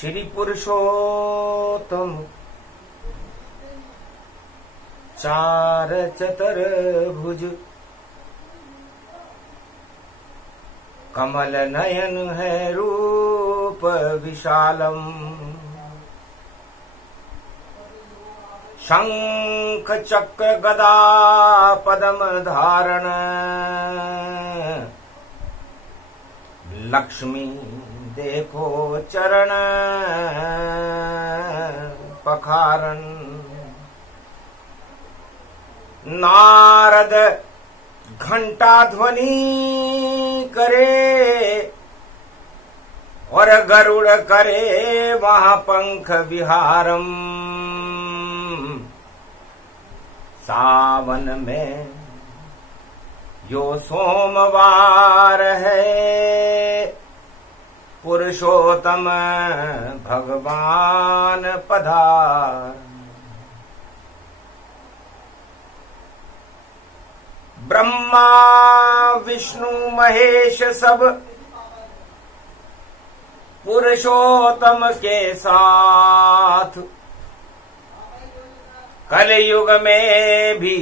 श्री पुरुषोत्तम चार चतुर्भुज कमल नयन है रूप विशालम शंख चक्र गदा पदम धारण लक्ष्मी देखो चरण पखारन नारद घंटा ध्वनि करे और गरुड़ करे वहां पंख विहारम सावन में यो सोमवार है पुरुषोत्तम भगवान पधार ब्रह्मा विष्णु महेश सब पुरुषोत्तम के साथ कलयुग में भी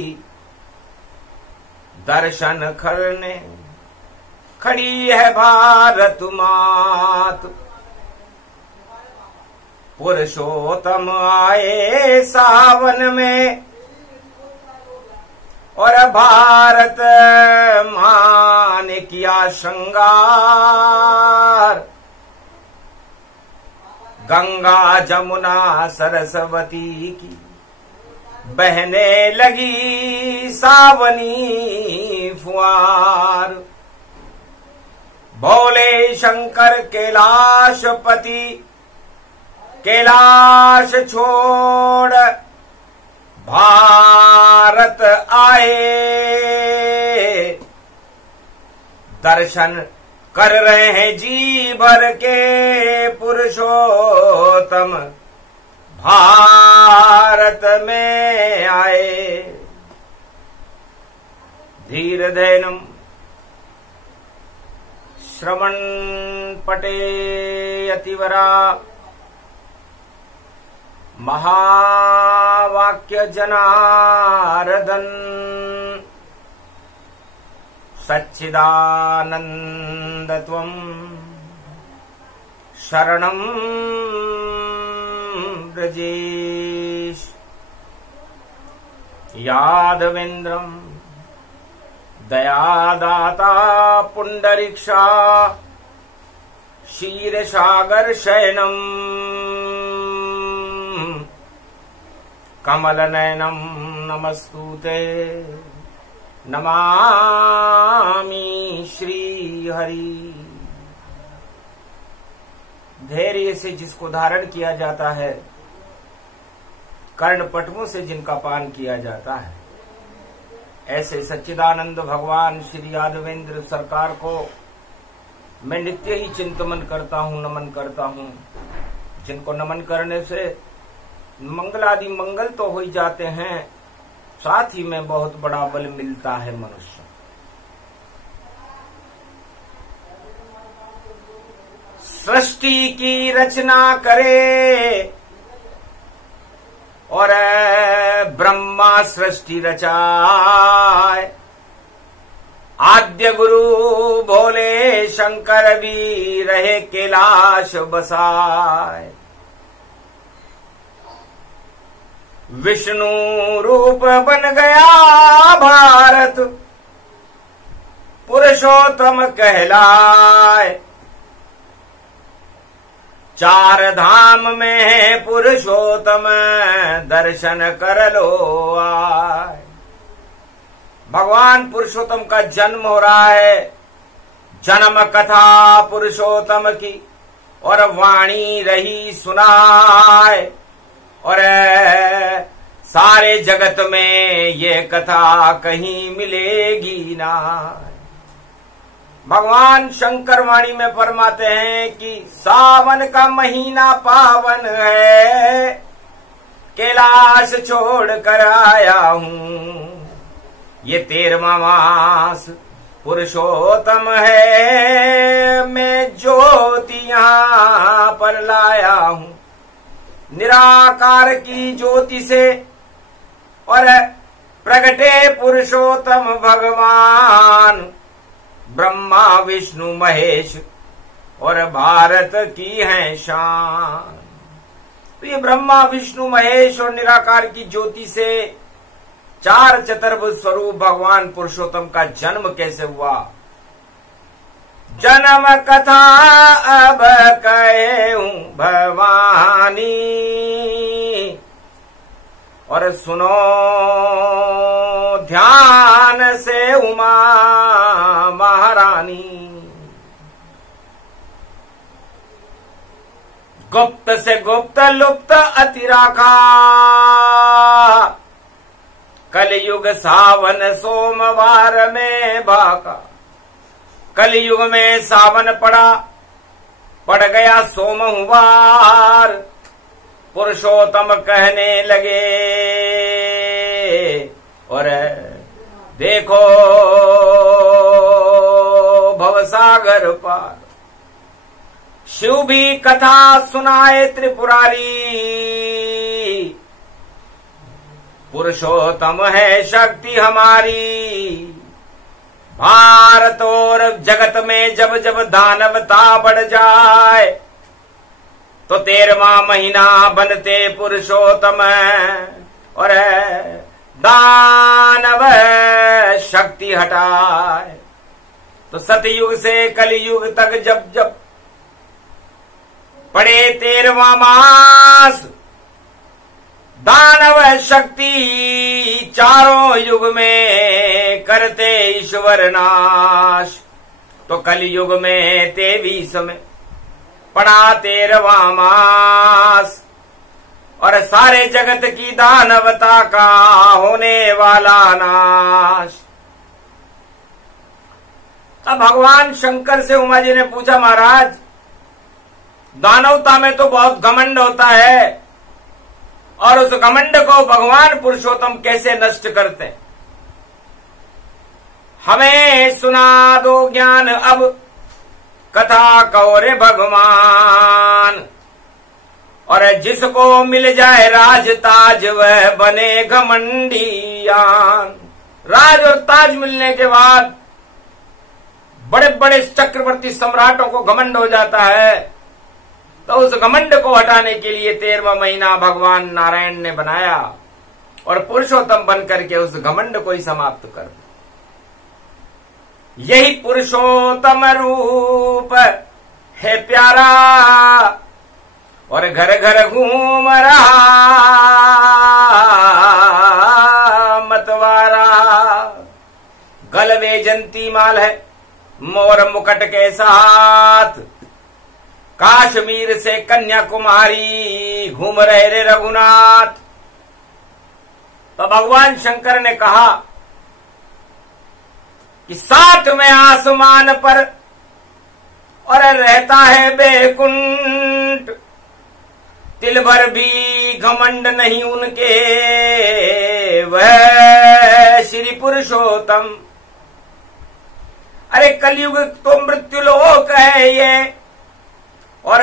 दर्शन करने खड़ी है भारत मात पुरुषोत्तम आए सावन में और भारत मां ने किया श्रृंगार गंगा जमुना सरस्वती की बहने लगी सावनी फुआर भोले शंकर कैलाशपति कैलाश छोड़ भारत आए दर्शन कर रहे हैं जी भर के पुरुषोत्तम भारत में आए धीर धैनम श्रवण पटे अतिवरा महावाक्य जनार्दन सच्चिदानंद त्वं शरणं ब्रजेश यादवेन्द्रं दयादाता पुंडरीक्षा क्षीरसागर शयनम कमल नयनम नमस्तुते नमामि श्री हरि। धैर्य से जिसको धारण किया जाता है कर्णपटवों से जिनका पान किया जाता है ऐसे सच्चिदानंद भगवान श्री यादवेंद्र सरकार को मैं नित्य ही चिंतन करता हूँ नमन करता हूँ जिनको नमन करने से मंगलादि मंगल तो हो ही जाते हैं साथ ही में बहुत बड़ा बल मिलता है मनुष्य। सृष्टि की रचना करे और ब्रह्मा सृष्टि रचाए आद्य गुरु भोले शंकर भी रहे कैलाश बसाए विष्णु रूप बन गया भारत पुरुषोत्तम कहलाए चार धाम में है पुरुषोत्तम दर्शन कर लो आए। भगवान पुरुषोत्तम का जन्म हो रहा है जन्म कथा पुरुषोत्तम की और वाणी रही सुनाए और सारे जगत में ये कथा कहीं मिलेगी ना। भगवान शंकर वाणी में फरमाते हैं कि सावन का महीना पावन है कैलाश छोड़ कर आया हूँ ये 13वां मास पुरुषोत्तम है मैं ज्योति यहाँ पर लाया हूँ निराकार की ज्योति से और प्रगटे पुरुषोत्तम भगवान ब्रह्मा विष्णु महेश और भारत की है शान। तो ये ब्रह्मा विष्णु महेश और निराकार की ज्योति से चार चतुर्भुज स्वरूप भगवान पुरुषोत्तम का जन्म कैसे हुआ? जन्म कथा अब कहूं भवानी और सुनो ध्यान से उमा महारानी। गुप्त से गुप्त लुप्त अति राखा कलयुग सावन सोमवार में भाका। कलयुग में सावन पड़ गया सोमवार। पुरुषोत्तम कहने लगे और देखो भवसागर पार। शिव भी कथा सुनाए त्रिपुरारी। पुरुषोत्तम है शक्ति हमारी। भारत और जगत में जब जब दानवता बढ़ जाए तो 13वां महीना बनते पुरुषोत्तम और दानव शक्ति हटाए। तो सतयुग से कलयुग तक जब जब पड़े 13वां मास दानव शक्ति चारों युग में करते ईश्वर नाश। तो कलयुग में 23 में पड़ा 13वां मास और सारे जगत की दानवता का होने वाला नाश। तब भगवान शंकर से उमा जी ने पूछा, महाराज दानवता में तो बहुत घमंड होता है और उस घमंड को भगवान पुरुषोत्तम कैसे नष्ट करते हैं? हमें सुना दो ज्ञान अब कथा कौरे भगवान। और जिसको मिल जाए राज ताज वह बने घमंडियान। राज और ताज मिलने के बाद बड़े बड़े चक्रवर्ती सम्राटों को घमंड हो जाता है। तो उस घमंड को हटाने के लिए 13वां महीना भगवान नारायण ने बनाया और पुरुषोत्तम बनकर के उस घमंड को ही समाप्त कर दिया। यही पुरुषोत्तम रूप है प्यारा और घर घर घूम रहा मतवारा। गलवे जंती माल है मोर मुकुट के साथ। काश्मीर से कन्याकुमारी घूम रहे रे रघुनाथ। तो भगवान शंकर ने कहा कि 7वें आसमान पर और रहता है बैकुंठ। तिल भर भी घमंड नहीं उनके वह श्री पुरुषोत्तम। अरे कलयुग तो मृत्युलोक है ये और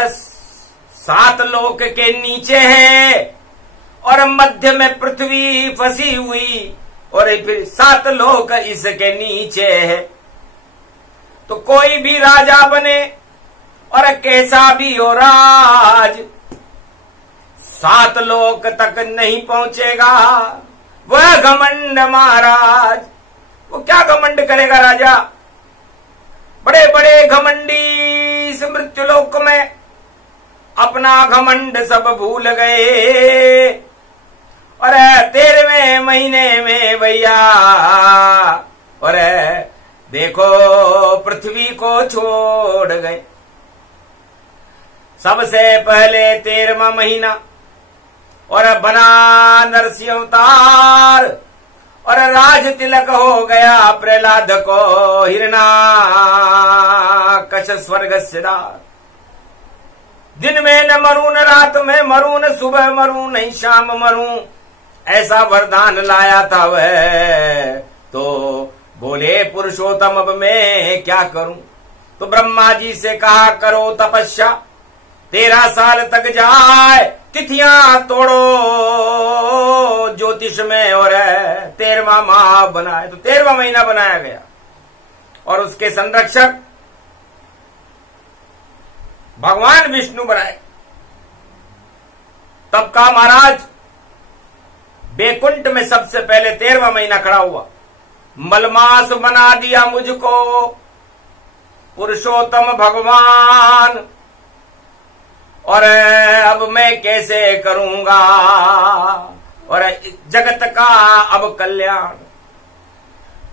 7 लोक के नीचे है और मध्य में पृथ्वी फंसी हुई और फिर 7 लोक इसके नीचे है। तो कोई भी राजा बने और कैसा भी हो राज 7 लोक तक नहीं पहुंचेगा वह घमंड महाराज। वो क्या घमंड करेगा राजा? बड़े बड़े घमंडी इस मृत्युलोक में अपना घमंड सब भूल गए और 13वें महीने में भैया और देखो पृथ्वी को छोड़ गए। सबसे पहले 13वां महीना और बना नरसिंह अवतार और राज तिलक हो गया प्रहलाद को हिरण्याकश स्वर्ग सिदार। दिन में न मरूं न रात में मरूं न सुबह मरूं नहीं शाम मरूं ऐसा वरदान लाया था वह। तो बोले पुरुषोत्तम अब मैं क्या करूं? तो ब्रह्मा जी से कहा करो तपस्या 13 साल तक जाए तिथियां तोड़ो ज्योतिष में और 13वां माह बनाए, तो 13वां महीना बनाया गया और उसके संरक्षक भगवान विष्णु बनाए। तब का महाराज बैकुंठ में सबसे पहले 13वां महीना खड़ा हुआ, मलमास बना दिया मुझको पुरुषोत्तम भगवान, और अब मैं कैसे करूंगा और जगत का अब कल्याण,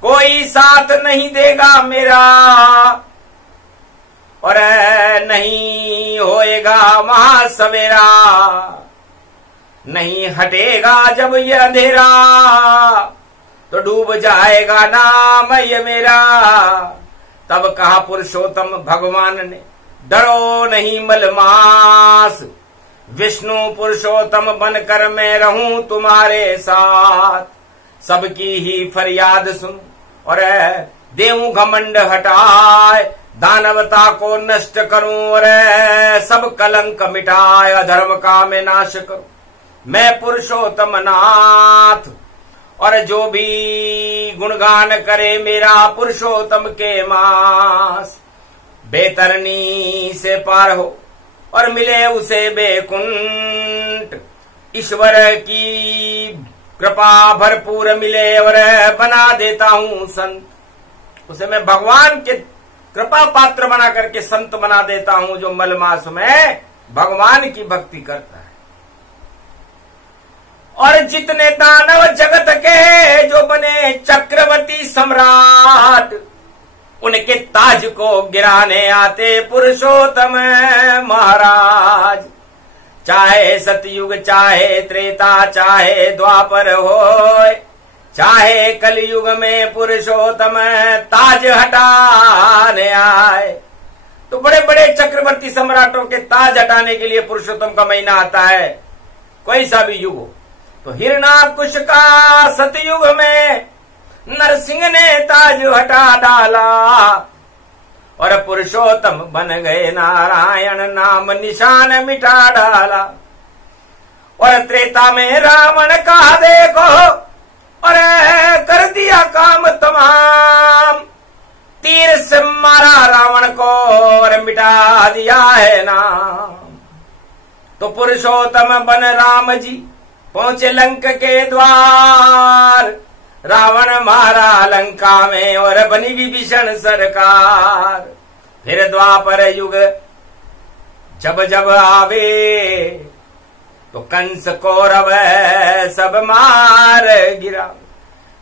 कोई साथ नहीं देगा मेरा और नहीं होएगा महासवेरा, नहीं हटेगा जब ये अंधेरा तो डूब जाएगा नाम ये मेरा। तब कहा पुरुषोत्तम भगवान ने, डरो नहीं मलमास, विष्णु पुरुषोत्तम बनकर मैं रहूं तुम्हारे साथ, सबकी ही फरियाद सुन और देऊं घमंड हटाए, दानवता को नष्ट करूं और सब कलंक मिटाए, अधर्म का मैं नाश करूं मैं पुरुषोत्तम नाथ, और जो भी गुणगान करे मेरा पुरुषोत्तम के मास, बेतरनी से पार हो और मिले उसे बैकुंठ, ईश्वर की कृपा भरपूर मिले और बना देता हूं संत, उसे मैं भगवान के कृपा पात्र बना करके संत बना देता हूं जो मलमास में भगवान की भक्ति करता है। और जितने दानव जगत के जो बने चक्रवर्ती सम्राट, उनके ताज को गिराने आते पुरुषोत्तम महाराज, चाहे सतयुग चाहे त्रेता चाहे द्वापर होए, चाहे कलयुग में पुरुषोत्तम ताज हटाने आए। तो बड़े बड़े चक्रवर्ती सम्राटों के ताज हटाने के लिए पुरुषोत्तम का महीना आता है, कोई सा भी युग हो। तो हिरणाकुश का सतयुग में नरसिंह ने ताज हटा डाला और पुरुषोत्तम बन गए नारायण, नाम निशान मिटा डाला। और त्रेता में रावण का देखो और कर दिया काम तमाम, तीर से मारा रावण को और मिटा दिया है नाम। तो पुरुषोत्तम बन राम जी पहुंचे लंक के द्वार, रावण मारा लंका में और बनी विभीषण सरकार। फिर द्वापर युग जब जब आवे तो कंस कौरव सब मार गिरा,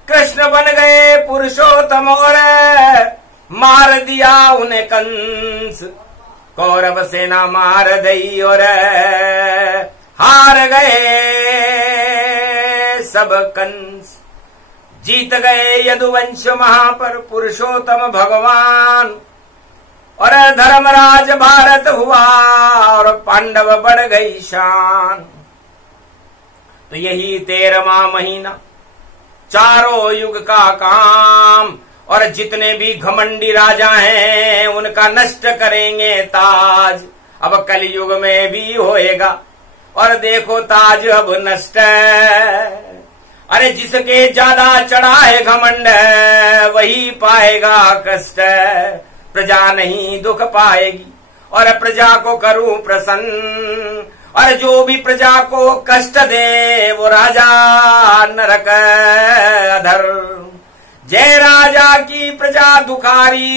कृष्ण बन गए पुरुषोत्तम और मार दिया उन्हें कंस, कौरव सेना मार दई और हार गए सब कंस, जीत गए यदुवंश महापर पुरुषोत्तम भगवान, और धर्मराज भारत हुआ और पांडव बढ़ गई शान। तो यही 13वां महीना चारों युग का काम, और जितने भी घमंडी राजा हैं उनका नष्ट करेंगे ताज, अब कलयुग में भी होएगा और देखो ताज अब नष्ट। अरे जिसके ज्यादा चढ़ा है घमंड वही पाएगा कष्ट, प्रजा नहीं दुख पाएगी और प्रजा को करूं प्रसन्न, और जो भी प्रजा को कष्ट दे वो राजा नरक अधर। जय राजा की प्रजा दुखारी,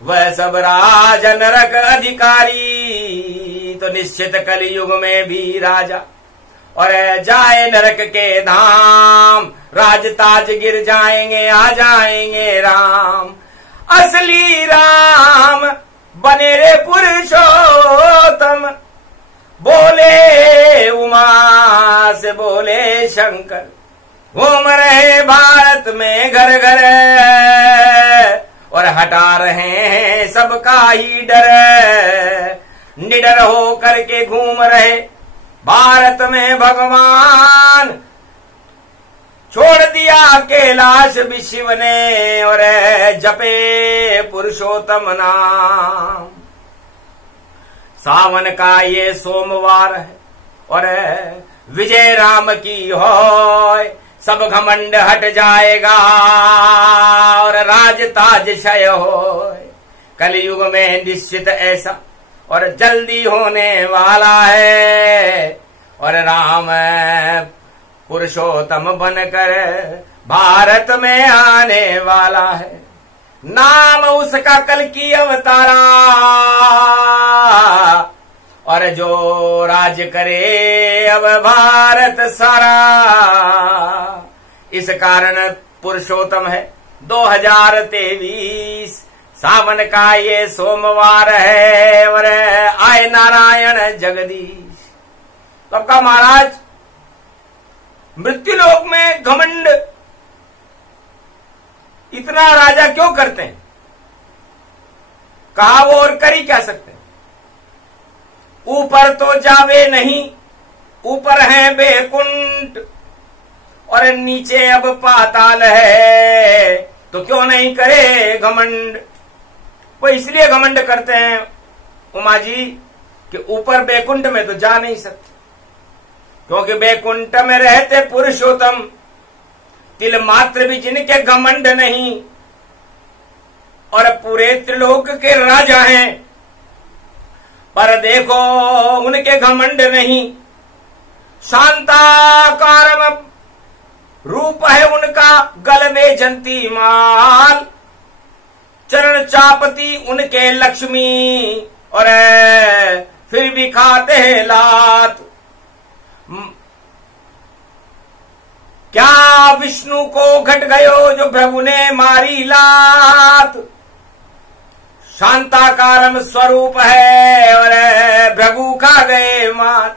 वह सब राज नरक अधिकारी। तो निश्चित कलयुग में भी राजा और जाए नरक के धाम, राज ताज गिर जाएंगे आ जाएंगे राम। असली राम बने रे पुरुषोत्तम, बोले उमा से बोले शंकर, घूम रहे भारत में घर घर और हटा रहे हैं सबका ही डर। निडर हो करके घूम रहे भारत में भगवान, छोड़ दिया कैलाश भी शिव ने और जपे पुरुषोत्तम नाम। सावन का ये सोमवार है और विजय राम की होय, सब घमंड हट जाएगा और राज ताज क्षय होय। कलयुग में निश्चित ऐसा और जल्दी होने वाला है और राम पुरुषोत्तम बनकर भारत में आने वाला है। नाम उसका कल्कि अवतारा और जो राज करे अब भारत सारा। इस कारण पुरुषोत्तम है 2023 सावन का ये सोमवार है और आए नारायण जगदीश। तब का महाराज मृत्युलोक में घमंड इतना राजा क्यों करते हैं? कहा वो और कर ही क्या सकते हैं? ऊपर तो जावे नहीं, ऊपर है बैकुंठ और नीचे अब पाताल है, तो क्यों नहीं करे घमंड? वो इसलिए घमंड करते हैं उमा जी कि ऊपर बैकुंठ में तो जा नहीं सकते, क्योंकि बैकुंठ में रहते पुरुषोत्तम, तिल मात्र भी जिनके घमंड नहीं और पूरे त्रिलोक के राजा हैं, पर देखो उनके घमंड नहीं। शांताकारम रूप है उनका, गल में जंती माल, चरण चापती उनके लक्ष्मी और फिर भी खाते हैं लात। क्या विष्णु को घट गयो जो प्रभु ने मारी लात। शांताकारम स्वरूप है और भृगु खा गए मात।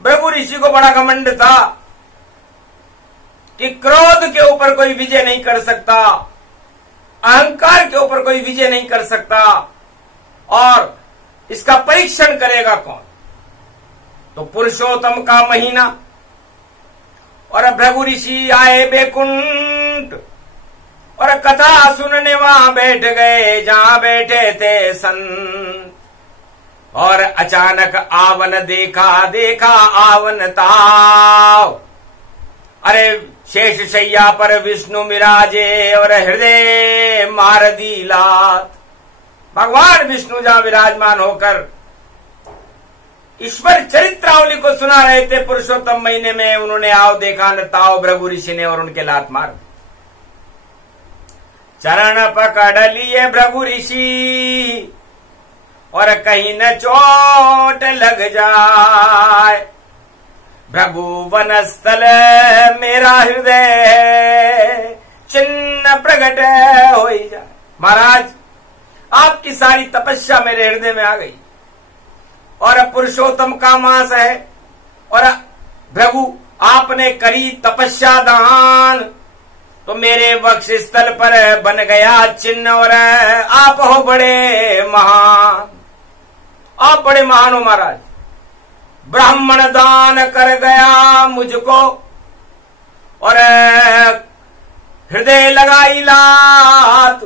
भृगु ऋषि को बड़ा घमंड था कि क्रोध के ऊपर कोई विजय नहीं कर सकता, अहंकार के ऊपर कोई विजय नहीं कर सकता, और इसका परीक्षण करेगा कौन? तो पुरुषोत्तम का महीना और भृगु ऋषि आए बैकुंठ और कथा सुनने वहां बैठ गए जहां बैठे थे संत। और अचानक आवन देखा आवन ताव। अरे शेष शैया पर विष्णु मिराजे और हृदय मार दी लात। भगवान विष्णु जहां विराजमान होकर ईश्वर चरित्रावली को सुना रहे थे पुरुषोत्तम महीने में, उन्होंने आओ देखा न ताओ भृगु ऋषि ने और उनके लात मार दी। चरण पकड़ लिए भृगु ऋषि और कहीं न चोट लग जाए। भृगु वनस्थल मेरा हृदय चिन्ह प्रकट हो ही जाए। महाराज आपकी सारी तपस्या मेरे हृदय में आ गई और पुरुषोत्तम का मास है और भृगु आपने करी तपस्या दान, तो मेरे वक्ष स्थल पर बन गया चिन्ह और आप हो बड़े महान। आप बड़े महान हो महाराज। ब्राह्मण दान कर गया मुझको और हृदय लगाई लात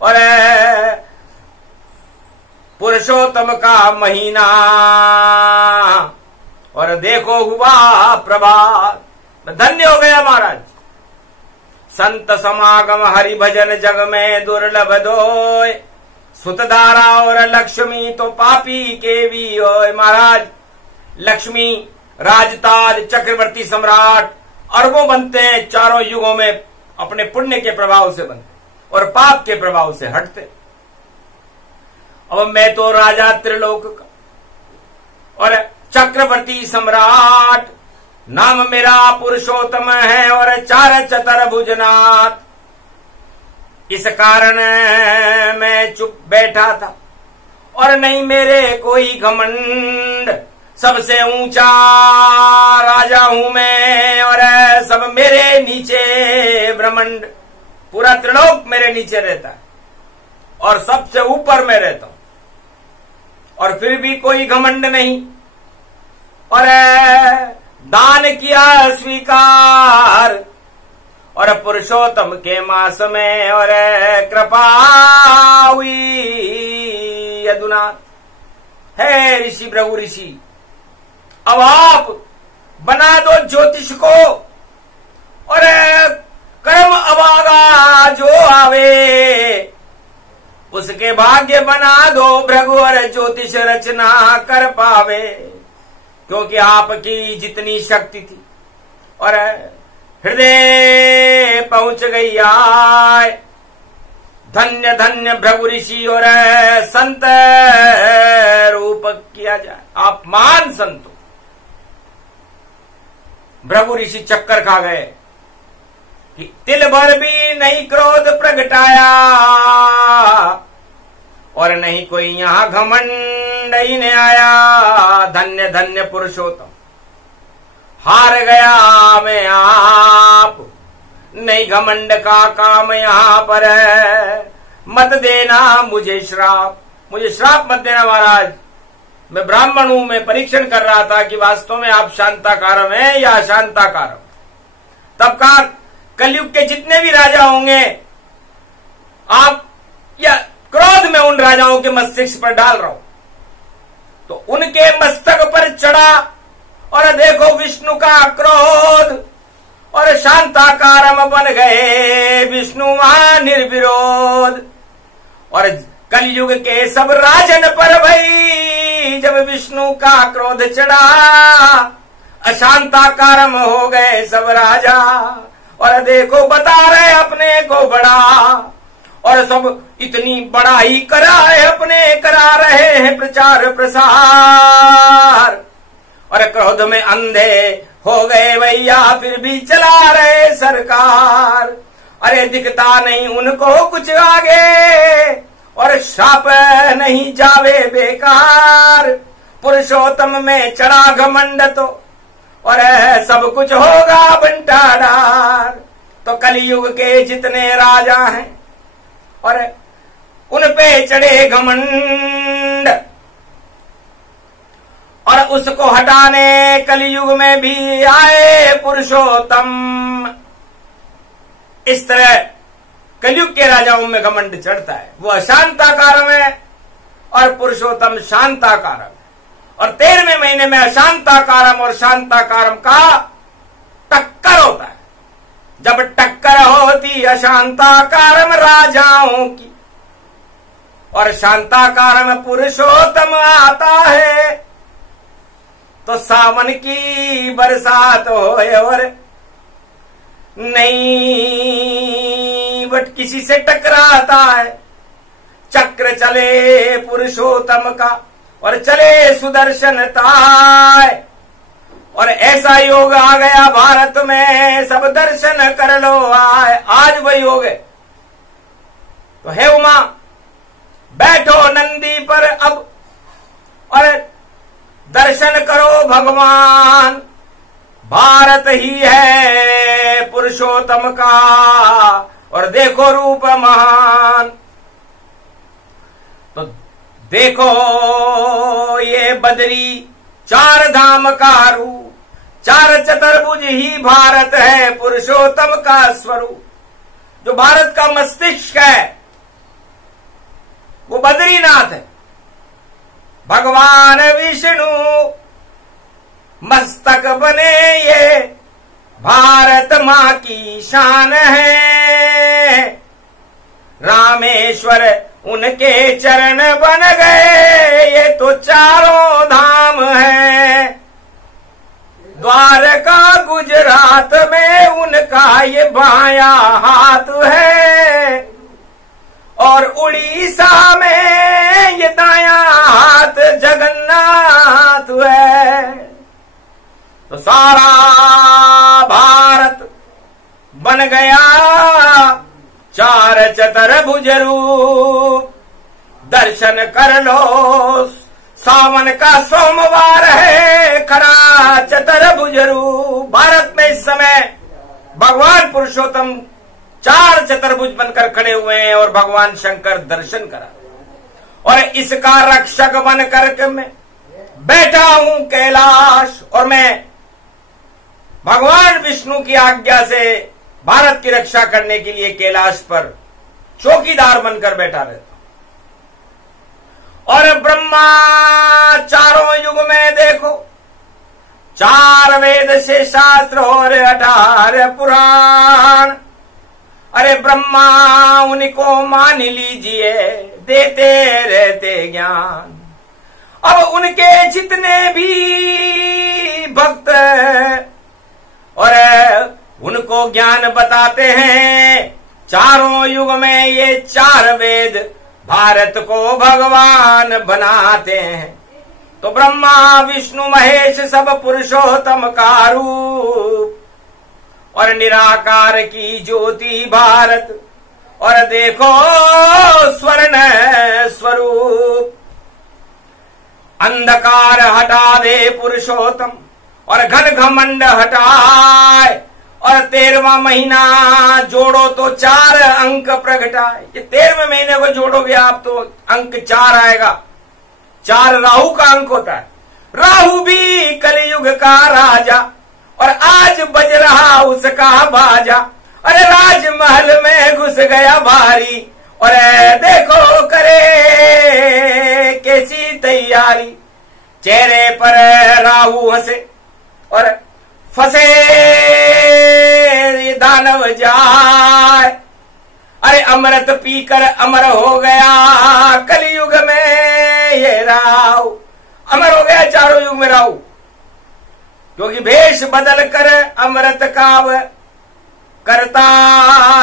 और पुरुषोत्तम का महीना और देखो हुआ प्रभात। धन्य हो गया महाराज। संत समागम हरि भजन जग में दुर्लभ दोय, सुतधारा और लक्ष्मी तो पापी के भी होय। महाराज लक्ष्मी राजताज चक्रवर्ती सम्राट अरबों बनते हैं, चारों युगों में अपने पुण्य के प्रभाव से बनते और पाप के प्रभाव से हटते। अब मैं तो राजा त्रिलोक का और चक्रवर्ती सम्राट, नाम मेरा पुरुषोत्तम है और चार चतर भुजनाथ। इस कारण मैं चुप बैठा था और नहीं मेरे कोई घमंड। सबसे ऊंचा राजा हूं मैं और सब मेरे नीचे ब्रह्मांड, पूरा त्रिलोक मेरे नीचे रहता है और सबसे ऊपर मैं रहता हूं और फिर भी कोई घमंड नहीं। और दान किया स्वीकार और पुरुषोत्तम के मास में और कृपा हुई अधुनाथ। है ऋषि भृगु ऋषि, अब आप बना दो ज्योतिष को और कर्म अभागा जो आवे उसके भाग्य बना दो भृगु और ज्योतिष रचना कर पावे। क्योंकि आपकी जितनी शक्ति थी और हृदय पहुंच गई आय। धन्य धन्य भृगु ऋषि और संत रूप किया जाए। आप महान संत हो। भृगु ऋषि चक्कर खा गए कि तिल भर भी नहीं क्रोध प्रगटाया और नहीं कोई यहां घमंड ही ने आया। धन्य धन्य पुरुषोत्तम, हार गया मैं आप, नहीं घमंड का काम यहां पर है। मत देना मुझे श्राप, मुझे श्राप मत देना महाराज। मैं ब्राह्मण हूं, मैं परीक्षण कर रहा था कि वास्तव में आप शांताकारम हैं या अशांताकारम। तब कहा कलयुग के जितने भी राजा होंगे आप, या क्रोध में उन राजाओं के मस्तिष्क पर डाल रहा हूं, तो उनके मस्तक पर चढ़ा और देखो विष्णु का क्रोध और शांताकारम बन गए विष्णु वहां निर्विरोध। और कलयुग के सब राजन पर भई जब विष्णु का क्रोध चढ़ा अशांताकारम हो गए सब राजा। और देखो बता रहे अपने को बड़ा और सब इतनी बड़ाई करा रहे हैं प्रचार प्रसार। और क्रोध में अंधे हो गए भैया फिर भी चला रहे सरकार। अरे दिखता नहीं उनको कुछ आगे और शाप नहीं जावे बेकार। पुरुषोत्तम में चढ़ा घमंड तो और सब कुछ होगा बंटाधार। तो कलयुग के जितने राजा हैं और उन पे चढ़े घमंड और उसको हटाने कलयुग में भी आए पुरुषोत्तम। इस तरह कलयुग के राजाओं में घमंड चढ़ता है, वो अशांताकारम है और पुरुषोत्तम शांताकारम है। और 13वें महीने में अशांताकारम और शांताकारम का टक्कर होता है। जब टक्कर होती अशांताकारम राजाओं की और शांताकारम पुरुषोत्तम आता है तो सावन की बरसात होए और नहीं बट किसी से टकराता है। चक्र चले पुरुषोत्तम का और चले सुदर्शन ताय। और ऐसा योग आ गया भारत में सब दर्शन कर लो आए। आज वही योग है। तो हे उमा बैठो नंदी पर अब और दर्शन करो भगवान। भारत ही है पुरुषोत्तम का और देखो रूप महान। तो देखो ये बदरी चार धाम का रूप, चार चतुर्भुज ही भारत है पुरुषोत्तम का स्वरूप। जो भारत का मस्तिष्क है वो बद्रीनाथ है। भगवान विष्णु मस्तक बने ये भारत मां की शान है। रामेश्वर उनके चरण बन गए ये तो चारों धाम है। द्वारका गुजरात में उनका ये बायां हाथ है और उड़ीसा में ये दायां हाथ जगन्नाथ है। तो सारा भारत बन गया चार चतुर्भुज रूप। दर्शन कर लो सावन का सोमवार है खरा चतुर्भुज रूप। भारत में इस समय भगवान पुरुषोत्तम चार चतुर्भुज बनकर खड़े हुए हैं और भगवान शंकर दर्शन करा। और इसका रक्षक बन करके मैं बैठा हूं कैलाश और मैं भगवान विष्णु की आज्ञा से भारत की रक्षा करने के लिए कैलाश पर चौकीदार बनकर बैठा रहता और ब्रह्मा चारों युग में देखो 4 वेद से शास्त्र और 18 पुराण। अरे ब्रह्मा उनको मान लीजिए देते रहते ज्ञान। अब उनके जितने भी भक्त और उनको ज्ञान बताते हैं। चारों युग में ये 4 वेद भारत को भगवान बनाते हैं। तो ब्रह्मा विष्णु महेश सब पुरुषोत्तम का रूप और निराकार की ज्योति भारत और देखो स्वर्ण स्वरूप। अंधकार हटा दे पुरुषोत्तम और घन घमंड हटाए और 13वां महीना जोड़ो तो 4 अंक प्रगटाए। ये 13वें महीने को जोड़ोगे आप तो अंक 4 आएगा। 4 राहु का अंक होता है। राहु भी कलयुग का राजा और आज बज रहा उसका बाजा। अरे राजमहल में घुस गया भारी और देखो करे कैसी तैयारी। चेहरे पर राहु हंसे और फंसे दानव जाए। अरे अमृत पीकर अमर हो गया कलयुग में ये राहु। अमर हो गया चारों युग में राहु, क्योंकि भेष बदल कर अमृत का वह करता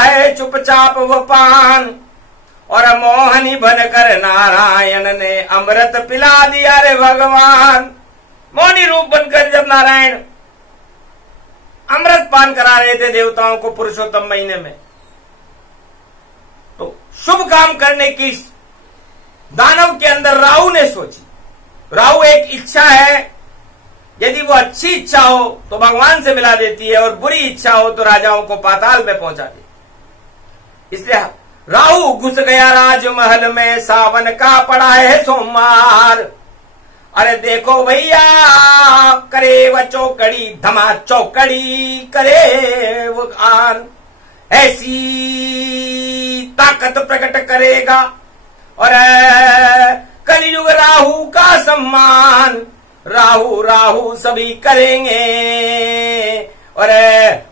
है चुपचाप वो पान। और मोहनी बनकर नारायण ने अमृत पिला दिया रे भगवान। मोहनी रूप बनकर जब नारायण अमृत पान करा रहे थे देवताओं को पुरुषोत्तम महीने में, तो शुभ काम करने की दानव के अंदर राहु ने सोची। राहु एक इच्छा है, यदि वो अच्छी इच्छा हो तो भगवान से मिला देती है और बुरी इच्छा हो तो राजाओं को पाताल में पहुंचा देती। इसलिए राहु घुस गया राजमहल में, सावन का पड़ा है सोमवार। अरे देखो भैया करे वो चौकड़ी धमा चौकड़ी करे वो आन। ऐसी ताकत प्रकट करेगा और कलयुग राहु का सम्मान। राहु राहु सभी करेंगे और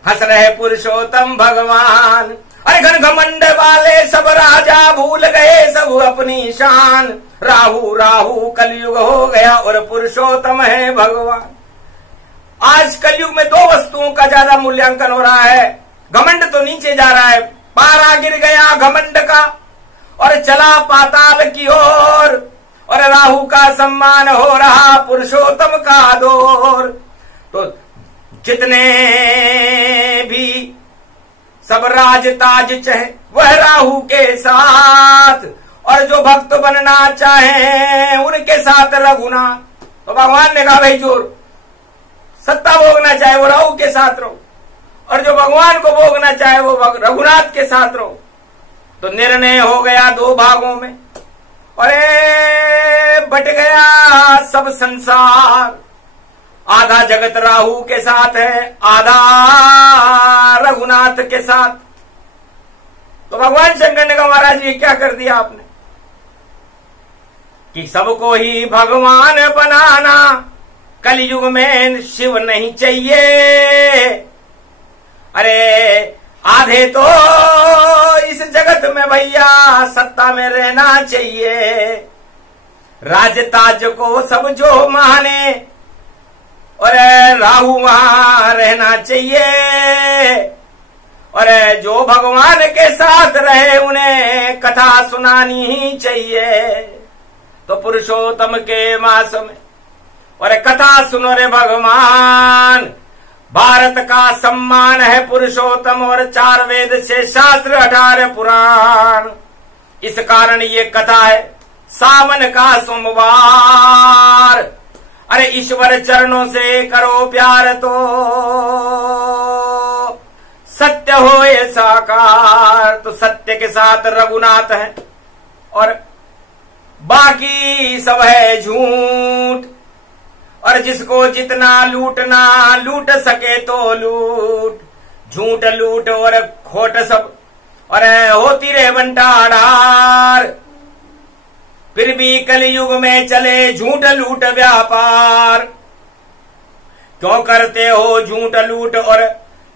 हंस रहे पुरुषोत्तम भगवान। अरे घन घमंड वाले सब राजा भूल गए सब अपनी शान। राहु राहु कलयुग हो गया और पुरुषोत्तम है भगवान। आज कलयुग में 2 वस्तुओं का ज्यादा मूल्यांकन हो रहा है। घमंड तो नीचे जा रहा है, पारा गिर गया घमंड का और चला पाताल की ओर। और राहु का सम्मान हो रहा पुरुषोत्तम का आदर। तो जितने भी सब राज ताज चाहे वह राहु के साथ, और जो भक्त बनना चाहे उनके साथ रघुनाथ। तो भगवान ने कहा भाई जो सत्ता भोगना चाहे वो राहु के साथ रहो, और जो भगवान को भोगना चाहे वो रघुनाथ के साथ रहो। तो निर्णय हो गया 2 भागों में और बट गया सब संसार। आधा जगत राहु के साथ है, आधा रघुनाथ के साथ। तो भगवान शंकर ने कहा महाराज ये क्या कर दिया आपने कि सबको ही भगवान बनाना। कलयुग में शिव नहीं चाहिए। अरे आधे तो इस जगत में भैया सत्ता में रहना चाहिए। राजताज को सब जो माने और राहु वहां रहना चाहिए। और जो भगवान के साथ रहे उन्हें कथा सुनानी ही चाहिए। तो पुरुषोत्तम के मास में और कथा सुनो रे भगवान। भारत का सम्मान है पुरुषोत्तम और 4 वेद से शास्त्र 18 पुराण। इस कारण ये कथा है सावन का सोमवार। अरे ईश्वर चरणों से करो प्यार तो सत्य हो ये साकार। तो सत्य के साथ रघुनाथ है और बाकी सब है झूठ। और जिसको जितना लूटना लूट सके तो लूट, झूठ लूट और खोट सब और होती रे बंटाधार। फिर भी कलयुग में चले झूठ लूट व्यापार। क्यों करते हो झूठ लूट और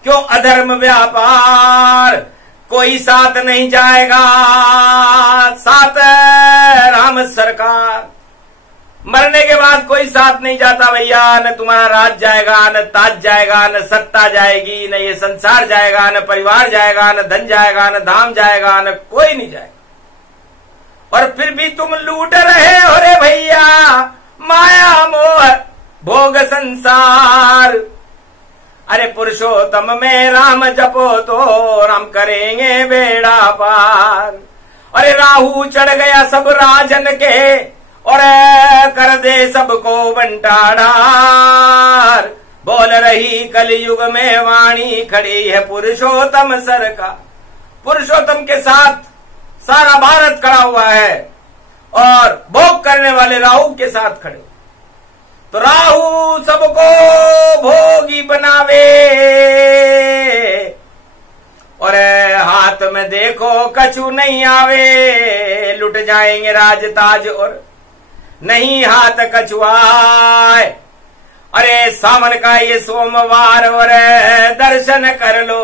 क्यों अधर्म व्यापार? कोई साथ नहीं जाएगा साथ राम सरकार। मरने के बाद कोई साथ नहीं जाता भैया। न तुम्हारा राज जाएगा, न ताज जाएगा, न सत्ता जाएगी, न ये संसार जाएगा, न परिवार जाएगा, न धन जाएगा, न धाम जाएगा, न कोई नहीं जाएगा। और फिर भी तुम लूट रहे हो रे भैया माया मोह भोग संसार। अरे पुरुषोत्तम में राम जपो तो राम करेंगे बेड़ा पार। अरे राहु चढ़ गया सब राजन के और कर दे सबको बंटाढ़ार। बोल रही कलयुग में वाणी खड़ी है पुरुषोत्तम सरकार। पुरुषोत्तम के साथ सारा भारत खड़ा हुआ है और भोग करने वाले राहु के साथ खड़े। तो राहु सबको भोगी बनावे और हाथ में देखो कछु नहीं आवे। लुट जाएंगे राजताज और नहीं हाथ कछुआए। अरे सावन का ये सोमवार और दर्शन कर लो।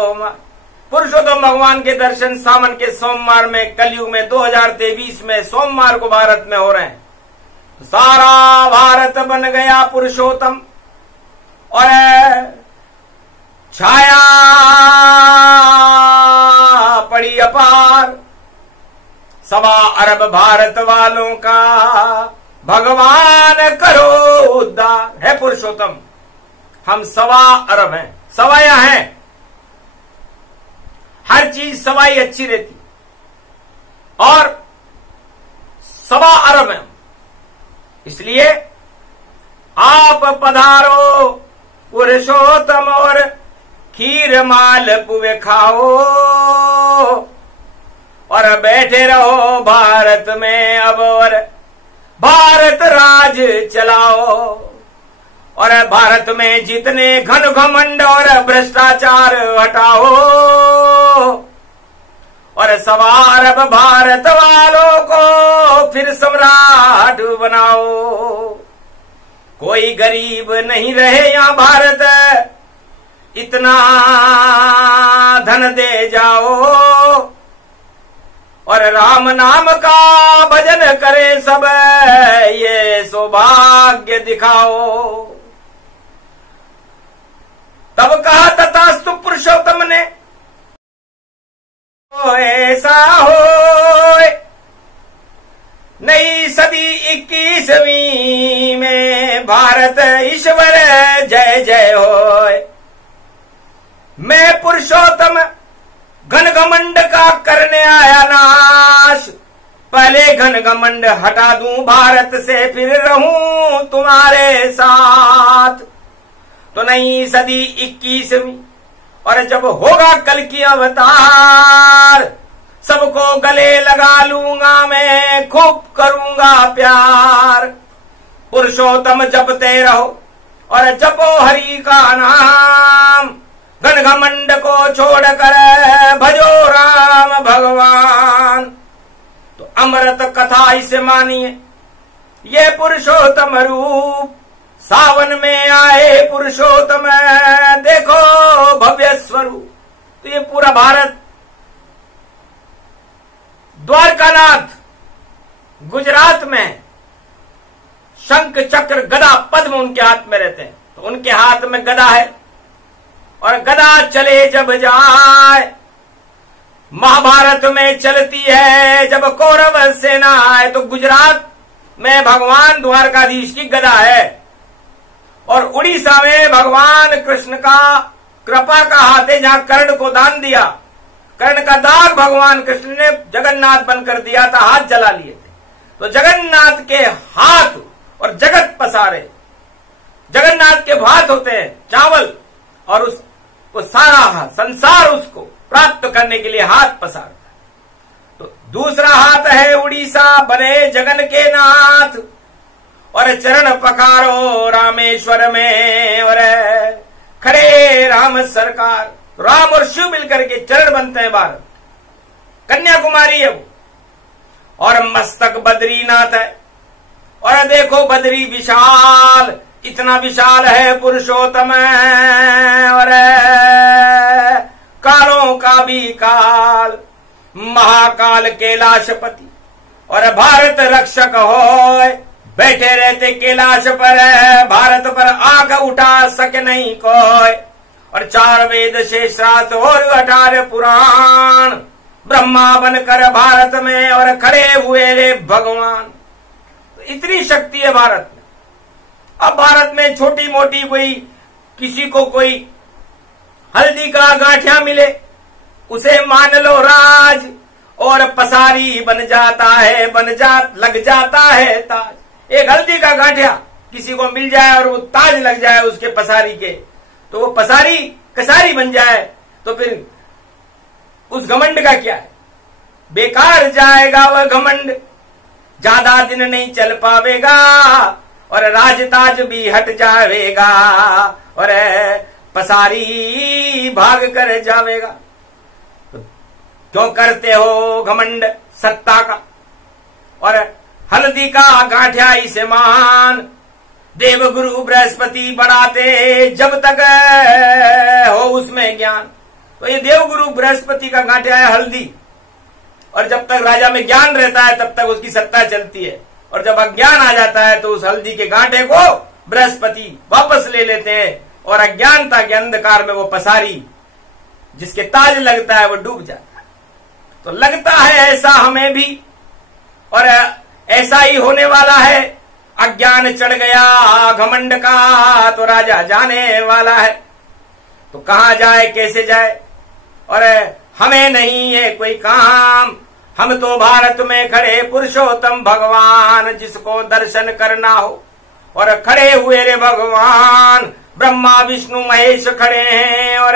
पुरुषोत्तम भगवान के दर्शन सावन के सोमवार में कलयुग में 2023 में सोमवार को भारत में हो रहे हैं। सारा भारत बन गया पुरुषोत्तम और छाया पड़ी अपार। 1.25 अरब भारत वालों का भगवान करो उद्धार। है पुरुषोत्तम, हम 1.25 अरब हैं, सवाया हैं। हर चीज सवाई अच्छी रहती और 1.25 अरब हैं। इसलिए आप पधारो पुरुषोत्तम और खीर माल पुए खाओ और बैठे रहो भारत में अब और भारत राज चलाओ। और भारत में जितने घन घमंड और भ्रष्टाचार हटाओ और 1.25 अरब भारत वालों को फिर सम्राट बनाओ। कोई गरीब नहीं रहे यहाँ भारत, इतना धन दे जाओ और राम नाम का भजन करे सब, ये सौभाग्य दिखाओ। तब कहा तथास्तु पुरुषोत्तम ने, ऐसा हो नई सदी 21वीं में भारत ईश्वर जय जय होय। मैं पुरुषोत्तम घन घमंड का करने आया नाश। पहले घन घमंड हटा दूं भारत से, फिर रहूं तुम्हारे साथ। तो नई सदी 21वीं और जब होगा कल की अवतार, सबको गले लगा लूंगा मैं, खूब करूंगा प्यार। पुरुषोत्तम जपते रहो और जपो हरि का नाम, घन घमंड को छोड़कर भजो राम भगवान। तो अमृत कथा इसे मानिए, ये पुरुषोत्तम रूप सावन में आए पुरुषोत्तम, देखो भव्य स्वरूप। तो ये पूरा भारत, द्वारकानाथ गुजरात में शंख चक्र गदा पद्म उनके हाथ में रहते हैं। तो उनके हाथ में गदा है और गदा चले जब जाए। महाभारत में चलती है जब कौरव सेना है, तो गुजरात में भगवान द्वारकाधीश की गदा है। और उड़ीसा में भगवान कृष्ण का कृपा का हाथ है, जहां कर्ण को दान दिया। कर्ण का दाग भगवान कृष्ण ने जगन्नाथ बनकर दिया था, हाथ जला लिए थे। तो जगन्नाथ के हाथ और जगत पसारे, जगन्नाथ के भात होते हैं चावल, और उसको सारा संसार उसको प्राप्त करने के लिए हाथ पसारता है। तो दूसरा हाथ है उड़ीसा बने जगन के नाथ, और चरण पखारो रामेश्वर में और खड़े राम सरकार। राम और शिव मिलकर के चरण बनते हैं भारत। कन्याकुमारी है वो, और मस्तक बद्रीनाथ है। बद्री विशाल, इतना विशाल है पुरुषोत्तम, और कालों का भी काल, महाकाल कैलाशपति और भारत रक्षक होए, बैठे रहते कैलाश पर, भारत पर आग उठा सके नहीं कोई, और 4 वेद शेष शास्त्र और 18 पुराण, ब्रह्मा बनकर भारत में और खड़े हुए रे भगवान। तो इतनी शक्ति है भारत में। अब भारत में छोटी मोटी कोई किसी को कोई हल्दी का गांठिया मिले, उसे मान लो राज, और पसारी बन जाता है, लग जाता है ताज। एक हल्दी का गांठिया किसी को मिल जाए और वो ताज लग जाए उसके पसारी के, तो वो पसारी कसारी बन जाए, तो फिर उस घमंड का क्या है? बेकार जाएगा वह घमंड, ज्यादा दिन नहीं चल पावेगा, और राजताज भी हट जाएगा, और पसारी भाग कर जावेगा। तो क्यों करते हो घमंड सत्ता का? और हल्दी का गांठिया इसे मान, देवगुरु बृहस्पति बढ़ाते जब तक हो उसमें ज्ञान। तो ये देवगुरु बृहस्पति का गांठिया है हल्दी, और जब तक राजा में ज्ञान रहता है तब तक उसकी सत्ता चलती है, और जब अज्ञान आ जाता है तो उस हल्दी के गांठे को बृहस्पति वापस ले लेते हैं, और अज्ञानता के अंधकार में वो पसारी जिसके ताज लगता है वो डूब जाता है। तो लगता है ऐसा हमें भी, और ऐसा ही होने वाला है। अज्ञान चढ़ गया घमंड का तो राजा जाने वाला है। तो कहां जाए, कैसे जाए? और हमें नहीं है कोई काम, हम तो भारत में खड़े पुरुषोत्तम भगवान, जिसको दर्शन करना हो। और खड़े हुए रे भगवान, ब्रह्मा विष्णु महेश खड़े हैं और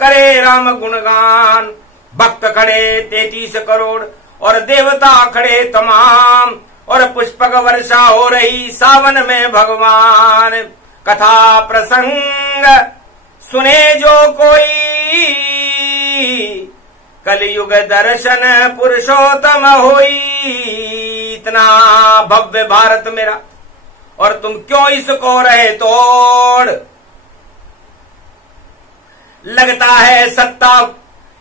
करे राम गुणगान। भक्त खड़े 33 करोड़ और देवता खड़े तमाम, और पुष्पक वर्षा हो रही सावन में भगवान। कथा प्रसंग सुने जो कोई, कलयुग दर्शन पुरुषोत्तम होई। इतना भव्य भारत मेरा, और तुम क्यों इसको रहे तोड़? लगता है सत्ता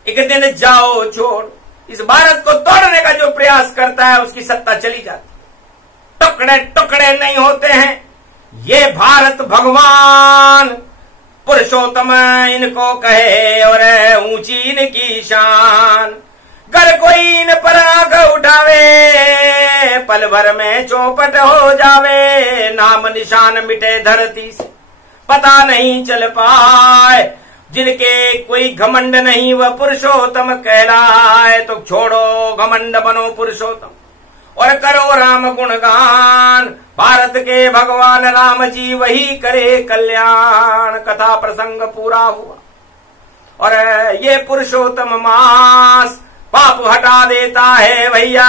एक दिन जाओ छोड़। इस भारत को तोड़ने का जो प्रयास करता है उसकी सत्ता चली जाती, टुकड़े टुकड़े नहीं होते हैं। ये भारत भगवान पुरुषोत्तम इनको कहे, और ऊंची इनकी शान। कर कोई इन पर आंख उठावे, पल भर में चौपट हो जावे। नाम निशान मिटे धरती से, पता नहीं चल पाए। जिनके कोई घमंड नहीं वह पुरुषोत्तम कहलाए। तो छोड़ो घमंड, बनो पुरुषोत्तम और करो राम गुणगान। भारत के भगवान राम जी वही करे कल्याण। कथा प्रसंग पूरा हुआ, और ये पुरुषोत्तम मास पाप हटा देता है भैया।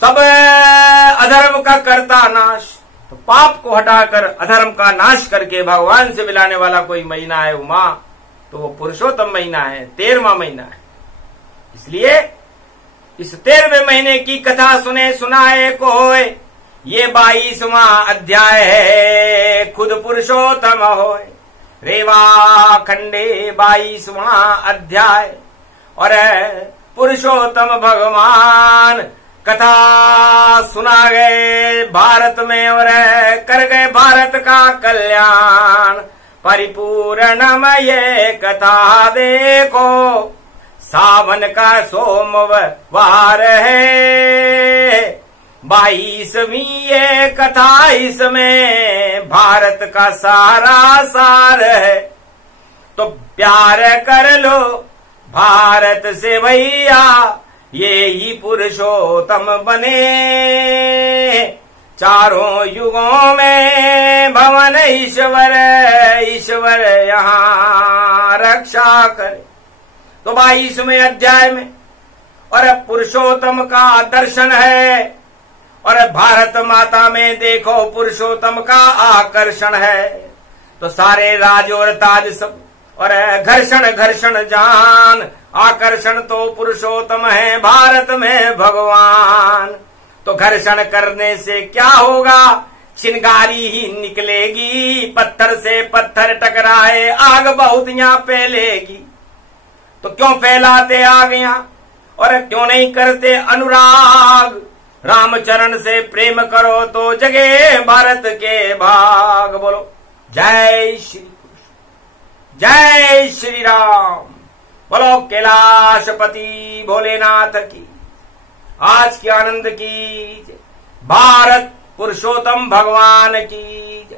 सब अधर्म का करता नाश। तो पाप को हटाकर अधर्म का नाश करके भगवान से मिलाने वाला कोई महीना है उमा, तो वो पुरुषोत्तम महीना है, 13वां महीना है। इसलिए इस 13वें महीने की कथा सुने सुनाए कोई। ये 22वां अध्याय है, खुद पुरुषोत्तम होए। रेवा खंडे 22वां अध्याय, और पुरुषोत्तम भगवान कथा सुना गए भारत में, और कर गए भारत का कल्याण। परिपूर्णमय कथा देखो, सावन का सोमवार है। 22वीं ये कथा, इसमें भारत का सारा सार है। तो प्यार कर लो भारत से भैया, ये ही पुरुषोत्तम बने। चारों युगों में भवन ईश्वर, ईश्वर यहाँ रक्षा करे। तो 22वें अध्याय में और पुरुषोत्तम का दर्शन है, और भारत माता में देखो पुरुषोत्तम का आकर्षण है। तो सारे राज और ताज सब, और घर्षण घर्षण जान। आकर्षण तो पुरुषोत्तम है भारत में भगवान। तो घर्षण करने से क्या होगा, चिंगारी ही निकलेगी। पत्थर से पत्थर टकराए आग बहुत यहां फैलेगी। तो क्यों फैलाते आग यहां, और क्यों नहीं करते अनुराग। रामचरण से प्रेम करो तो जगे भारत के भाग। बोलो जय श्री कृष्ण, जय श्री राम। बोलो कैलाशपति भोलेनाथ की आज की आनंद की, भारत पुरुषोत्तम भगवान की।